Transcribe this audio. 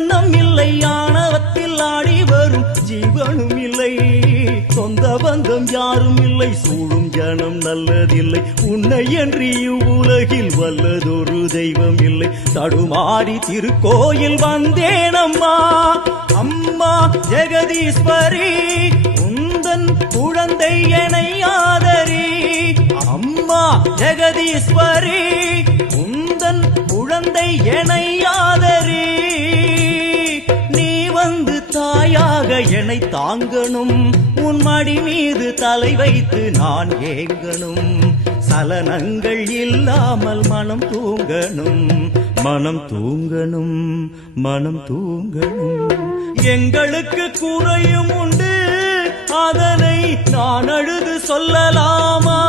எண்ணம் இல்லை, ஆணவத்தில் ஆடி வரும் ஜீவனும் இல்லை. சொந்த பந்தம் யாரும் இல்லை, சூழும் ஜனம் நல்லதில்லை. உன்னை என்று இவ்வுலகில் வல்லதொரு தெய்வம் இல்லை. தடுமாறி திருக்கோயில் வந்தேனம்மா, அம்மா ஜெகதீஸ்வரி, உந்தன் குழந்தை எனை ஆதரி. அம்மா ஜெகதீஸ்வரி, உந்தன் குழந்தை எனை ஆதரி. நீ வந்து தாயாக என்னை தாங்கணும், உன் மடி மீது தலை வைத்து நான் ஏங்கணும். சலனங்கள் இல்லாமல் மனம் தூங்கணும், மனம் தூங்கணும், மனம் தூங்கணும். எங்களுக்கு குறையும் உண்டு, அதனை நான் அழுது சொல்லலாமா?